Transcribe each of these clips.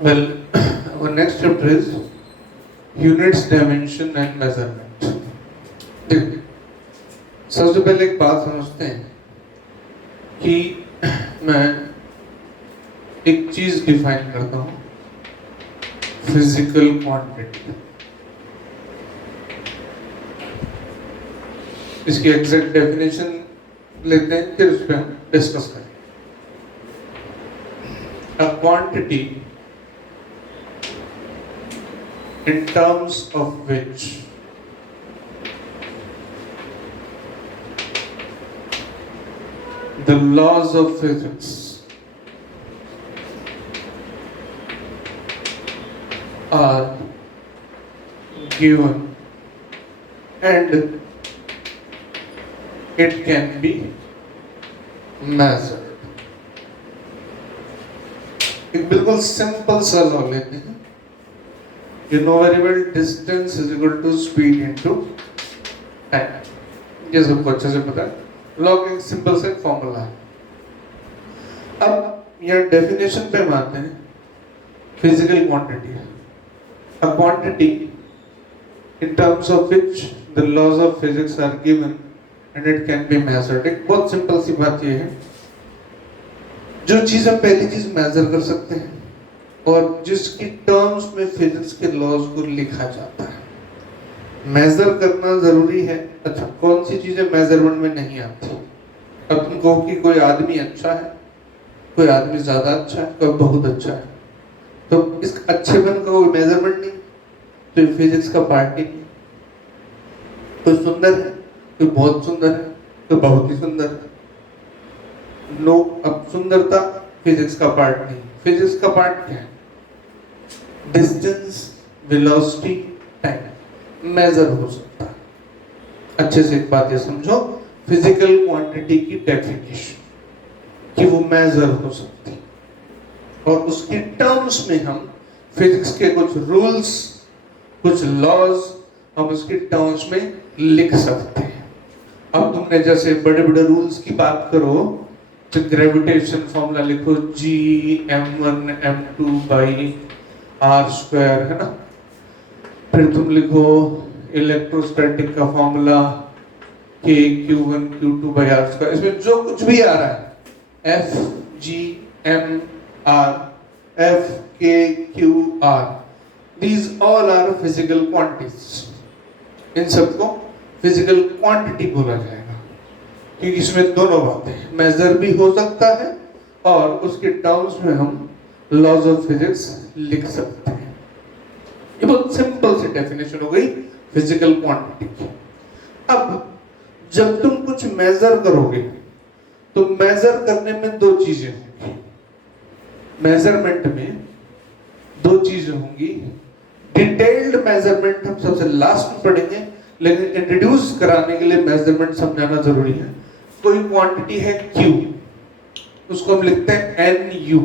Well, our next chapter is units, dimension and measurement. देखिए, सबसे पहले एक बात समझते हैं कि मैं एक चीज डिफाइन करता हूँ, फिजिकल क्वांटिटी। इसकी एग्जैक्ट डेफिनेशन लेते हैं, फिर उस पर हम डिस्कस करें। A quantity in terms of which the laws of physics are given and it can be measured. एक बिल्कुल सिंपल सा लॉ लेते हैं। You know very well distance is equal to speed into time. ये सबको अच्छे से पता है। लॉ का एक सिंपल सा फॉर्मूला है। अब यहाँ डेफिनेशन पे हम आते हैं। फिजिकल क्वांटिटी है a quantity in terms of which the laws of physics are given and it can be measured. एक बहुत सिंपल सी बात ये है, जो चीज हम पहली चीज मेजर कर सकते हैं और जिसकी टर्म्स में फिजिक्स के लॉज को लिखा जाता है। मेजर करना जरूरी है। अच्छा, कौन सी चीजें मेजरमेंट में नहीं आती? अब तुम कहो कि कोई आदमी अच्छा है, कोई आदमी ज्यादा अच्छा है, कोई बहुत अच्छा है, तो इस अच्छेपन का कोई मेजरमेंट नहीं, तो ये फिजिक्स का पार्ट ही नहीं। कोई सुंदर है, कोई बहुत सुंदर है, कोई बहुत ही सुंदर है। नो, अब सुंदरता फिजिक्स का पार्ट नहीं। फिजिक्स का पार्ट क्या है? डिस्टेंस, वेलोसिटी, टाइम मेजर हो सकता है। अच्छे से एक बात ये समझो, फिजिकल क्वांटिटी की डेफिनेशन कि वो मेजर हो सकती है और उसके टर्म्स में हम फिजिक्स के कुछ रूल्स, कुछ लॉज हम उसके टर्म्स में लिख सकते हैं। अब तुमने जैसे बड़े बड़े रूल्स की बात करो तो ग्रेविटेशन फॉर्मूला लिखो G(m1m2/r²), है ना। फिर तुम लिखो इलेक्ट्रोस्टैटिक का फॉर्मूला K(q1q2/r²). इसमें जो कुछ भी आ रहा है F(g(m)r), F(k)(q)r), these all are physical quantities. इन सबको फिजिकल क्वांटिटी बोला जाएगा क्योंकि इसमें दोनों बातें, मेजर भी हो सकता है और उसके टर्म्स में हम लॉज ऑफ फिजिक्स लिख सकते हैं। ये बहुत सिंपल सी डेफिनेशन हो गई फिजिकल क्वांटिटी की। अब जब तुम कुछ मेजर करोगे तो मेजर करने में दो चीजें होंगी। मेजरमेंट में दो चीजें होंगी। डिटेल्ड मेजरमेंट हम सबसे लास्ट में पढ़ेंगे, लेकिन इंट्रोड्यूस कराने के लिए मेजरमेंट समझाना जरूरी है। कोई क्वांटिटी है Q, उसको हम लिखते हैं NU।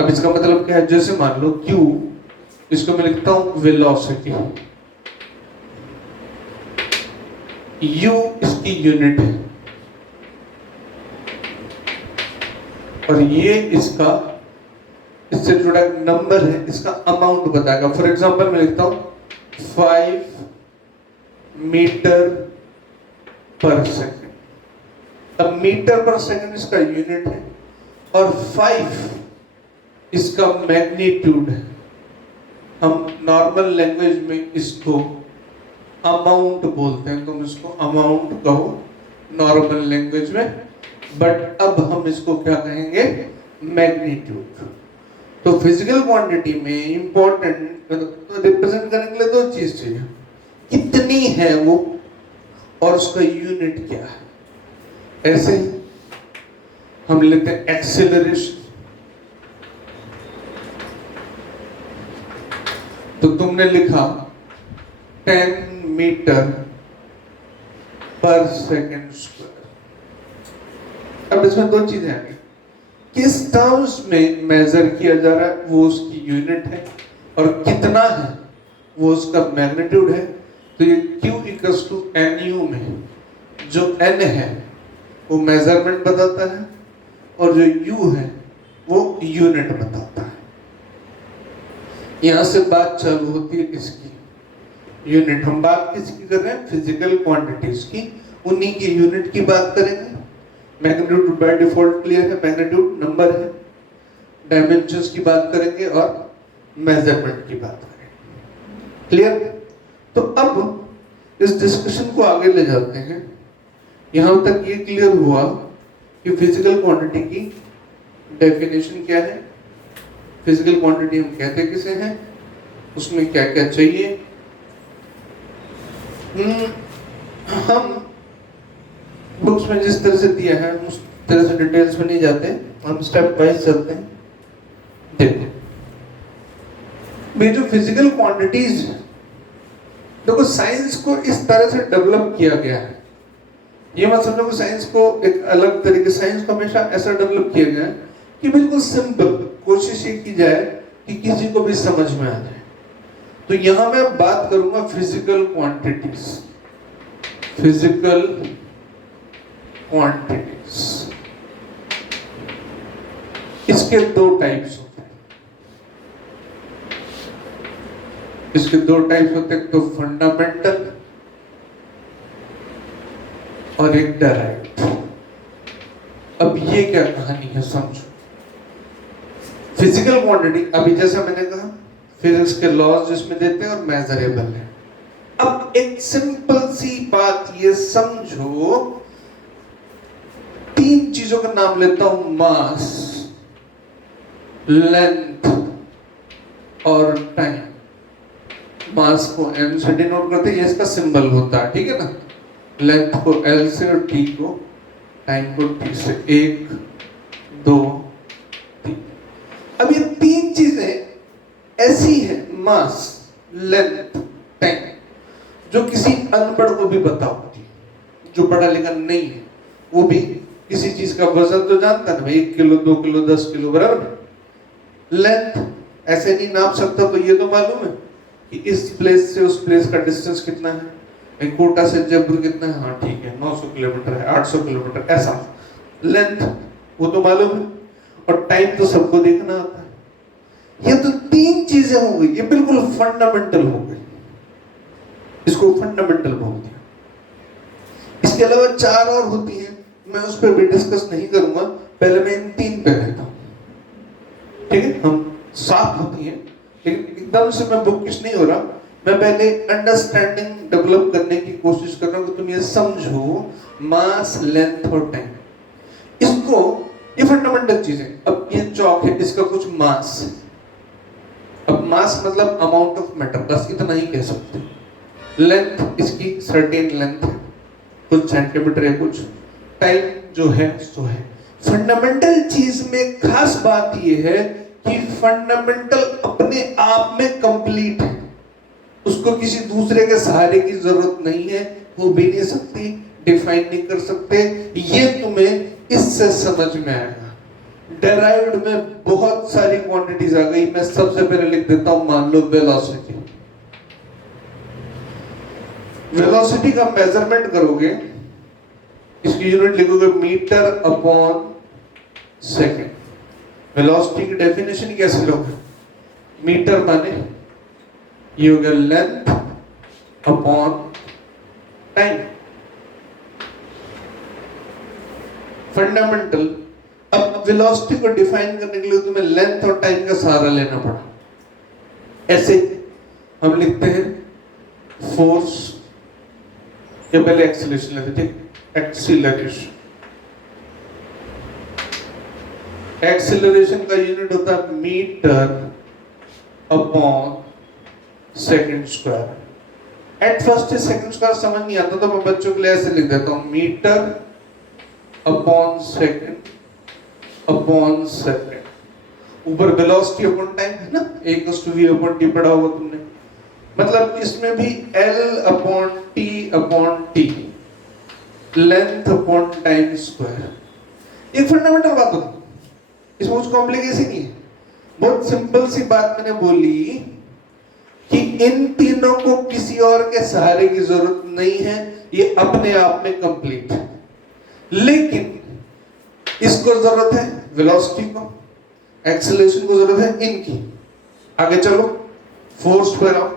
अब इसका मतलब क्या है? जैसे मान लो Q, इसको मैं लिखता हूं वेलोसिटी, U इसकी यूनिट है और ये इसका, इससे जुड़ा नंबर है, इसका अमाउंट बताएगा। फॉर एग्जांपल मैं लिखता हूं 5 मीटर पर सेकेंड। अब मीटर पर सेकेंड इसका यूनिट है और 5 इसका मैग्नीट्यूड है। हम नॉर्मल लैंग्वेज में इसको अमाउंट बोलते हैं, तुम इसको अमाउंट कहो नॉर्मल लैंग्वेज में, बट अब हम इसको क्या कहेंगे? मैग्नीट्यूड। तो फिजिकल क्वांटिटी में इंपॉर्टेंट रिप्रेजेंट करने के लिए दो चीज चाहिए, कितनी है वो और उसका यूनिट क्या है। ऐसे ही हम लेते हैं एक्सेलरेशन। तो तुमने लिखा 10 मीटर पर सेकेंड स्क्वायर। अब इसमें दो चीजें आएंगी, किस टर्म्स में मेजर किया जा रहा है वो उसकी यूनिट है और कितना है वो उसका मैग्नीट्यूड है। तो ये Q=NU में जो N है वो मेजरमेंट बताता है और जो U है वो यूनिट बताता है। यहां से बात चालू होती है इसकी यूनिट। हम बात किसकी कर रहे हैं? फिजिकल क्वांटिटीज की। उन्हीं की यूनिट की बात करेंगे। मैग्नीट्यूड बाय डिफॉल्ट क्लियर है, मैग्नीट्यूड नंबर है। डायमेंशंस की बात करेंगे और मेजरमेंट की बात करेंगे। क्लियर? तो अब इस डिस्कशन को आगे ले जाते हैं। यहां तक ये क्लियर हुआ कि फिजिकल क्वांटिटी की डेफिनेशन क्या है, फिजिकल क्वांटिटी हम कहते किसे हैं, उसमें क्या क्या चाहिए। हम बुक्स में जिस तरह से दिया है उस तरह से डिटेल्स में नहीं जाते, हम स्टेप वाइज चलते हैं। देखो ये जो फिजिकल क्वांटिटीज, देखो साइंस को इस तरह से डेवलप किया गया है। ये मत समझो कि साइंस को एक अलग तरीके, साइंस को हमेशा ऐसा डेवलप किया गया है कि बिल्कुल सिंपल, कोशिश ये की जाए कि किसी को भी समझ में आ जाए। तो यहां मैं बात करूंगा फिजिकल क्वांटिटीज। फिजिकल क्वांटिटीज, इसके दो टाइप्स होते हैं। इसके दो टाइप्स होते हैं, तो फंडामेंटल और एक डायरेक्ट। अब ये क्या कहानी है समझो। फिजिकल क्वांटिटी, अभी जैसा मैंने कहा फिजिक्स के लॉज जिसमें देते हैं और मेजरेबल है। अब एक सिंपल सी बात ये समझो, तीन चीजों का नाम लेता हूं, मास, लेंथ और टाइम। मास को m से डिनोट करते हैं, ये इसका सिंबल होता है, ठीक है ना। लेंथ को L से और T को, टाइम को T से। 1 2 3। अब ये तीन चीजें ऐसी है, मास, लेंथ, टाइम, जो किसी अनपढ़ को भी पता होती है। जो पढ़ा लिखा नहीं है वो भी किसी चीज का वजन तो जानता है, 1 किलो 2 किलो 10 किलो बराबर। लेंथ ऐसे नहीं नाप सकता, तो ये तो मालूम है कि इस प्लेस से उस प्लेस का डिस्टेंस कितना है। कोटा से जयपुर कितना है, हाँ ठीक है 900 किलोमीटर है, 800 किलोमीटर, ऐसा लेंथ वो तो मालूम है। और टाइम तो सबको देखना आता है। ये तो तीन चीजें हो गई, ये बिल्कुल फंडामेंटल हो गई, इसको फंडामेंटल बोल दिया। इसके अलावा 4 और होती हैं, मैं उस पर भी डिस्कस नहीं करूंगा, पहले मैं इन 3 पे रहता हूं, ठीक है। हम 7 होती हैं, लेकिन एकदम से मैं बुकिश नहीं हो रहा, मैं पहले अंडरस्टैंडिंग डेवलप करने की कोशिश कर रहा हूं कि तुम ये समझो मास, लेंथ और टाइम। इसको, ये फंडामेंटल चीज है। अब ये चौक है, इसका कुछ मास है। अब मास मतलब अमाउंट ऑफ मैटर, बस इतना ही कह सकते। लेंथ इसकी सर्टेन लेंथ है, कुछ सेंटीमीटर है, कुछ टाइम जो है सो है। फंडामेंटल चीज में खास बात यह है कि फंडामेंटल अपने आप में कंप्लीट है, उसको किसी दूसरे के सहारे की जरूरत नहीं है, हो भी नहीं सकती, डिफाइन नहीं कर सकते। ये तुम्हें इससे समझ में आएगा। डेराइव्ड में बहुत सारी क्वांटिटीज आ गई, मैं सबसे पहले लिख देता हूं, मान लो वेलोसिटी। वेलोसिटी का मेजरमेंट करोगे, इसकी यूनिट लिखोगे मीटर अपॉन सेकेंड। वेलोसिटी की डेफिनेशन कैसे लोगे? मीटर माने ये हो गया लेंथ अपॉन टाइम। फंडामेंटल। अब वेलोसिटी को डिफाइन करने के लिए तुम्हें लेंथ और टाइम का सहारा लेना पड़ा। ऐसे हम लिखते हैं फोर्स, या पहले एक्सीलरेशन लेते, ठीक, एक्सीलरेशन। एक्सीलरेशन का यूनिट होता है metre upon second square. At first second square समझ नहीं आता, तो मैं बच्चों के लिए ऐसे लिख देता हूं, metre upon second upon second. ऊपर वेलोसिटी अपॉन टाइम है ना, a/v/t पढ़ा होगा तुमने। मतलब इसमें भी L upon T length upon time square. ये फंडामेंटल बात होती, इसमें कुछ कॉम्प्लिकेशन नहीं है। बहुत सिंपल सी बात मैंने बोली कि इन तीनों को किसी और के सहारे की जरूरत नहीं है, ये अपने आप में कंप्लीट है। लेकिन इसको जरूरत है वेलोसिटी को, एक्सेलरेशन को जरूरत है इनकी। आगे चलो, फोर्स पर आओ,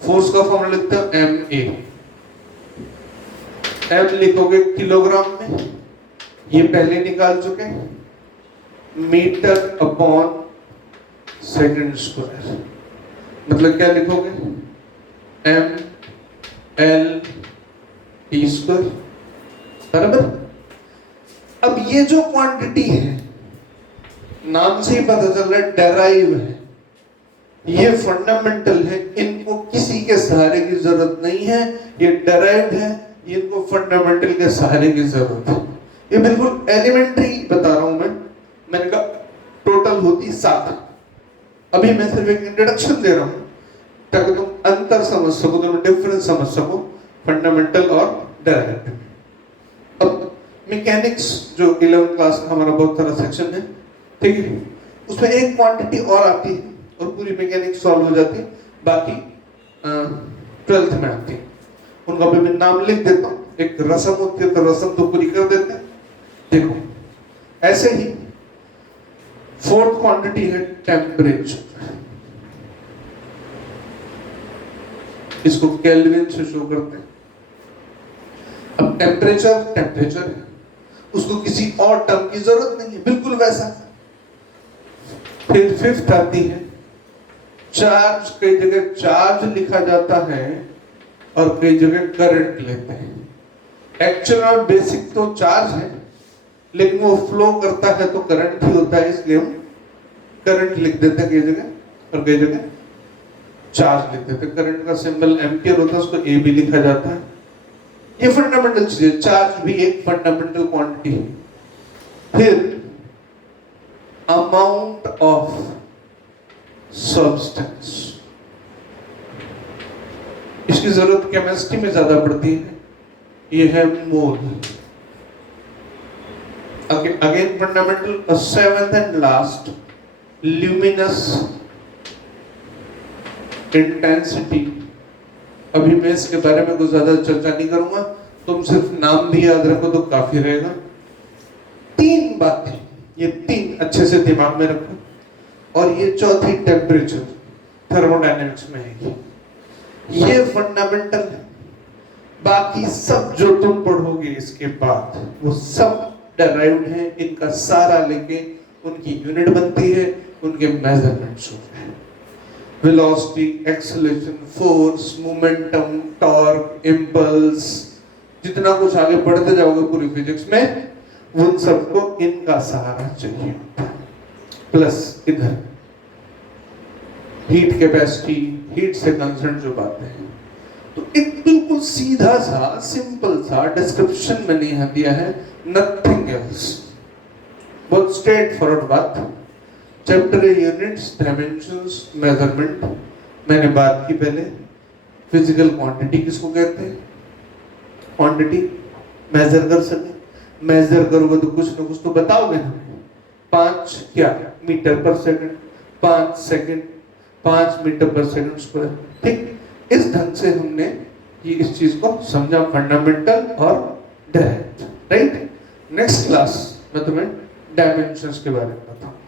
फोर्स का फॉर्मूला लिखते हो MA, M लिखोगे किलोग्राम में, ये पहले निकाल चुके हैं, मीटर अपॉन सेकंड स्क्वायर, मतलब क्या लिखोगे ML स्क्वायर, बराबर। अब ये जो क्वांटिटी है, नाम से ही पता चल रहा है डेराइव है, ये फंडामेंटल है, इनको किसी के सहारे की जरूरत नहीं है, ये डेराइव्ड है, इनको फंडामेंटल के सहारे की जरूरत है। ये बिल्कुल एलिमेंट्री बता रहा हूं मैंने कहा टोटल होती 7, अभी मैं सिर्फ एक इंट्रोडक्शन दे रहा हूं ताकि तुम अंतर समझ सको, तुम डिफरेंस समझ सको फंडामेंटल और डेराइव्ड। अब मैकेनिक्स जो 11th क्लास का हमारा बहुत सारा सेक्शन है, ठीक है, उसमें एक क्वांटिटी और आती है और पूरी मैकेनिक्स सॉल्व हो जाती है, बाकी 12th में आती है, उनका भी मैं नाम लिख देता हूँ। एक रस्म होती है तो रस्म तो पूरी कर देते हैं। देखो ऐसे ही 4th क्वांटिटी है टेम्परेचर, इसको केल्विन से शो करते हैं। अब टेम्परेचर टेम्परेचर है, उसको किसी और टर्म की जरूरत नहीं है, बिल्कुल वैसा। फिर 5th आती है चार्ज, कई जगह चार्ज लिखा जाता है और कई जगह करंट लेते हैं। एक्चुअल और बेसिक तो चार्ज है, लेकिन वो फ्लो करता है तो करंट ही होता है, इसलिए हम करंट लिख देते हैं कई जगह और कई जगह चार्ज लिख देते हैं। करंट का सिंबल एम्पियर होता है, उसको ए भी लिखा जाता है। ये फंडामेंटल चीज है, चार्ज भी एक फंडामेंटल क्वांटिटी है। फिर अमाउंट ऑफ सब्सटेंस, इसकी जरूरत केमिस्ट्री में ज्यादा पड़ती है, ये है mole. Again fundamental. 7th and last luminous intensity. अभी मैं इसके बारे में कुछ ज्यादा चर्चा नहीं करूंगा, तुम सिर्फ नाम भी याद रखो तो काफी रहेगा। 3 बातें, ये 3 अच्छे से दिमाग में रखो, और ये चौथी टेम्परेचर थर्मोडायनेमिक्स में है। ये फंडामेंटल है, बाकी सब जो तुम पढ़ोगे इसके बाद वो सब डेराइव्ड है, इनका सारा लेके उनकी यूनिट बनती है, उनके मेजरमेंट्स होते हैं। Velocity, acceleration, force, momentum, torque, impulse, जितना कुछ आगे पढ़ते जाओगे पूरी फिजिक्स में, उन सबको इनका सहारा चाहिए होता है। प्लस इधर हीट कैपेसिटी, हीट से कंसर्न जो बातें हैं, तो एक बिल्कुल सीधा सा सिंपल सा डिस्क्रिप्शन मैंने यहां दिया है, नथिंग एल्स, बहुत स्ट्रेट फॉरवर्ड बात। चैप्टर यूनिट्स, डायमेंशंस, मेजरमेंट, मैंने बात की पहले। फिजिकल क्वांटिटी किसको कहते हैं? क्वांटिटी मेजर कर सके, मेजर करोगे तो कुछ ना कुछ तो बताओगे ना। 5 क्या मीटर पर सेकंड, 5 सेकंड, 5 मीटर पर सेकंड स्क्वायर, ठीक। इस ढंग से हमने ये इस चीज को समझा, फंडामेंटल और डायरेक्ट, राइट। नेक्स्ट क्लास मैं तुम्हें डायमेंशंस के बारे में बताऊं।